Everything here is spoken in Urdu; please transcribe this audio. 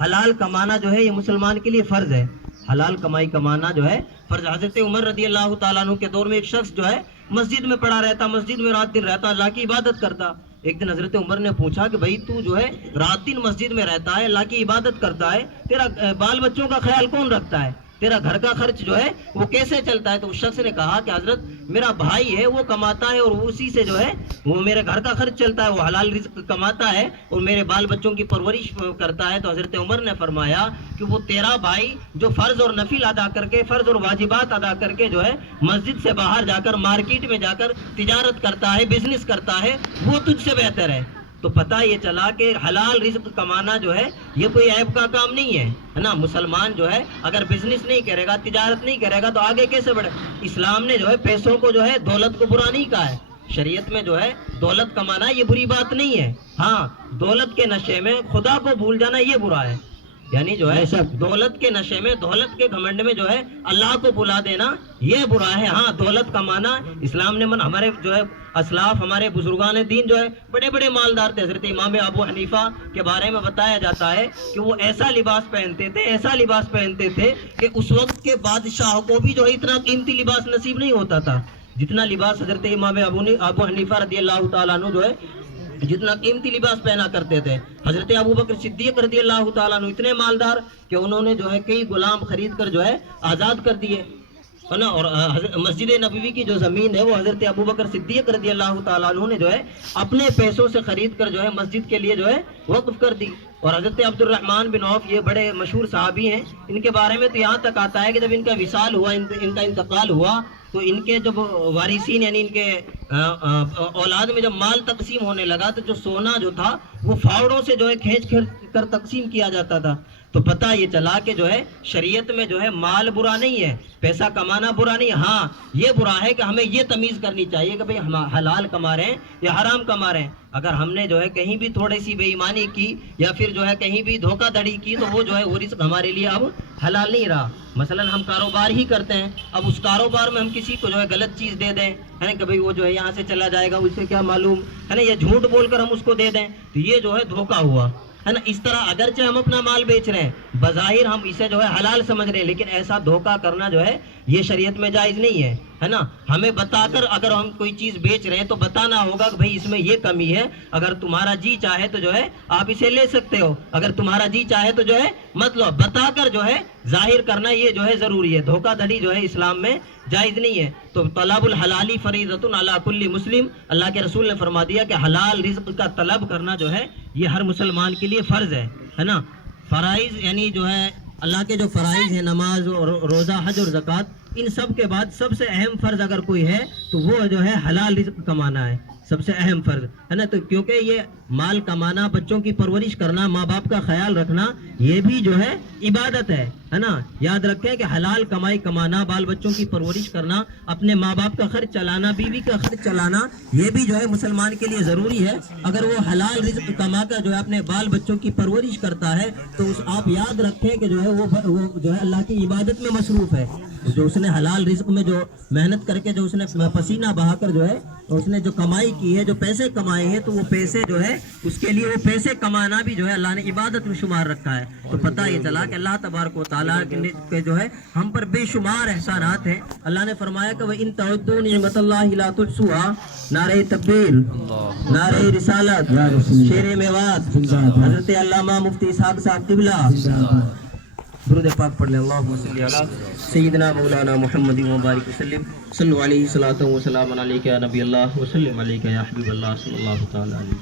حلال کمانا جو ہے یہ مسلمان کے لیے فرض ہے، حلال کمائی کمانا جو ہے فرض۔ حضرت عمر رضی اللہ تعالیٰ عنہ کے دور میں ایک شخص جو ہے مسجد میں پڑا رہتا، مسجد میں رات دن رہتا، اللہ کی عبادت کرتا۔ ایک دن حضرت عمر نے پوچھا کہ بھائی تو جو ہے رات دن مسجد میں رہتا ہے، اللہ کی عبادت کرتا ہے، تیرا بال بچوں کا خیال کون رکھتا ہے؟ تیرا گھر کا خرچ جو ہے وہ کیسے چلتا ہے؟ تو اس شخص نے کہا کہ حضرت میرا بھائی ہے، وہ کماتا ہے اور اسی سے جو ہے وہ میرے گھر کا خرچ چلتا ہے، وہ حلال رزق کماتا ہے اور میرے بال بچوں کی پرورش کرتا ہے۔ تو حضرت عمر نے فرمایا کہ وہ تیرا بھائی جو فرض اور نفل ادا کر کے، فرض اور واجبات ادا کر کے جو ہے مسجد سے باہر جا کر مارکیٹ میں جا کر تجارت کرتا ہے، بزنس کرتا ہے، وہ تجھ سے بہتر ہے۔ تو پتہ یہ چلا کہ حلال رزق کمانا جو ہے یہ کوئی عیب کا کام نہیں ہے نا۔ مسلمان جو ہے اگر بزنس نہیں کرے گا، تجارت نہیں کرے گا تو آگے کیسے بڑھے؟ اسلام نے جو ہے پیسوں کو جو ہے دولت کو برا نہیں کہا ہے، شریعت میں جو ہے دولت کمانا یہ بری بات نہیں ہے، ہاں دولت کے نشے میں خدا کو بھول جانا یہ برا ہے، یعنی جو ہے دولت کے نشے میں، دولت کے گھمنڈ میں جو ہے اللہ کو بھلا دینا یہ برا ہے۔ ہاں دولت کمانا اسلام نے ہمارے جو ہے اسلاف، ہمارے بزرگان دین جو ہے بڑے بڑے مالدار تھے۔ حضرت امام ابو حنیفہ کے بارے میں بتایا جاتا ہے کہ وہ ایسا لباس پہنتے تھے، ایسا لباس پہنتے تھے کہ اس وقت کے بادشاہ کو بھی جو ہے اتنا قیمتی لباس نصیب نہیں ہوتا تھا جتنا لباس حضرت امام ابو حنیفہ رضی اللہ تعالیٰ عنہ جو ہے جتنا قیمتی لباس پہنا کرتے تھے۔ حضرت ابو بکر صدیق رضی اللہ تعالیٰ عنہ اتنے مالدار کہ انہوں نے جو ہے کئی غلام خرید کر جو ہے آزاد کر دیے نا، اور مسجد نبوی کی جو زمین ہے وہ حضرت ابو بکر صدیق رضی اللہ تعالیٰ عنہ نے جو ہے اپنے پیسوں سے خرید کر جو ہے مسجد کے لیے جو ہے وقف کر دی۔ اور حضرت عبد الرحمن بن عوف یہ بڑے مشہور صحابی ہیں، ان کے بارے میں تو یہاں تک آتا ہے کہ جب ان کا وصال ہوا، ان کا انتقال ہوا تو ان کے جب وارثین یعنی ان کے اولاد میں جب مال تقسیم ہونے لگا تو جو سونا جو تھا وہ فاوڑوں سے جو ہے کھینچ کر تقسیم کیا جاتا تھا۔ تو پتہ یہ چلا کہ جو ہے شریعت میں جو ہے مال برا نہیں ہے، پیسہ کمانا برا نہیں ہے، ہاں یہ برا ہے کہ ہمیں یہ تمیز کرنی چاہیے کہ بھئی ہم حلال کما رہے ہیں یا حرام کما رہے ہیں۔ اگر ہم نے جو ہے کہیں بھی تھوڑی سی بے ایمانی کی یا پھر جو ہے کہیں بھی دھوکہ دھڑی کی تو وہ جو ہے وہ رزق ہمارے لیے اب حلال نہیں رہا۔ مثلا ہم کاروبار ہی کرتے ہیں، اب اس کاروبار میں ہم کسی کو جو ہے غلط چیز دے دیں ہے نا کہ بھئی وہ جو ہے یہاں سے چلا جائے گا، اسے کیا معلوم ہے نا، یا جھوٹ بول کر ہم اس کو دے دیں تو یہ جو ہے دھوکہ ہوا ہے نا۔ اس طرح اگرچہ ہم اپنا مال بیچ رہے ہیں، بظاہر ہم اسے جو ہے حلال سمجھ رہے ہیں، لیکن ایسا دھوکہ کرنا جو ہے یہ شریعت میں جائز نہیں ہے نا۔ ہمیں بتا کر اگر ہم کوئی چیز بیچ رہے ہیں تو بتانا ہوگا کہ بھئی اس میں یہ کمی ہے، اگر تمہارا جی چاہے تو جو ہے آپ اسے لے سکتے ہو، اگر تمہارا جی چاہے تو جو ہے مت لو۔ بتا کر جو ہے ظاہر کرنا یہ جو ہے ضروری ہے، دھوکہ دھڑی جو ہے اسلام میں جائز نہیں ہے۔ تو طلب الحلالی فریضۃ علی کل مسلم، اللہ کے رسول نے فرما دیا کہ حلال رزق کا طلب کرنا جو ہے یہ ہر مسلمان کے لیے فرض ہے نا۔ فرائض یعنی جو ہے اللہ کے جو فرائض ہیں، نماز اور روزہ، حج اور زکوٰۃ، ان سب کے بعد سب سے اہم فرض اگر کوئی ہے تو وہ جو ہے حلال رزق کمانا ہے، سب سے اہم فرض ہے نا۔ تو کیونکہ یہ مال کمانا، بچوں کی پرورش کرنا، ماں باپ کا خیال رکھنا یہ بھی جو ہے عبادت ہے نا۔ یاد رکھیں کہ حلال کمائی کمانا، بال بچوں کی پرورش کرنا، اپنے ماں باپ کا خرچ چلانا، بیوی کا خرچ چلانا یہ بھی جو ہے مسلمان کے لیے ضروری ہے۔ اگر وہ حلال رزق کما کر جو ہے اپنے بال بچوں کی پرورش کرتا ہے تو آپ یاد رکھیں کہ جو ہے وہ جو ہے اللہ کی عبادت میں مصروف ہے۔ جو اس نے حلال رزق میں جو محنت کر کے جو اس نے پسینہ بہا کر جو ہے اس نے جو کمائی کی ہے، جو پیسے کمائے ہیں، تو وہ پیسے جو ہے اس کے لیے وہ پیسے کمانا بھی جو ہے اللہ نے عبادت میں شمار رکھا ہے۔ تو پتہ یہ چلا کہ اللہ تبارک و تعالیٰ کے جو ہے ہم پر بے شمار احسانات ہیں۔ اللہ نے فرمایا کہ وَإِن تَعُدُّوا نِعْمَتَ اللَّهِ لَا تُحْصُوهَا، نعرہ تکبیر، نعرہ رسالت، شیر میوات، حضرت علامہ مفتی اسحاق صاحب قبلہ۔ درود پاک پڑھ لیں، اللہم صلی علی سیدنا مولانا محمد مبارک وسلم، صلو علیہ صلاۃ و سلام علیک یا نبی اللہ وسلم علیک یا حبیب اللہ صلی اللہ تعالی علیہ۔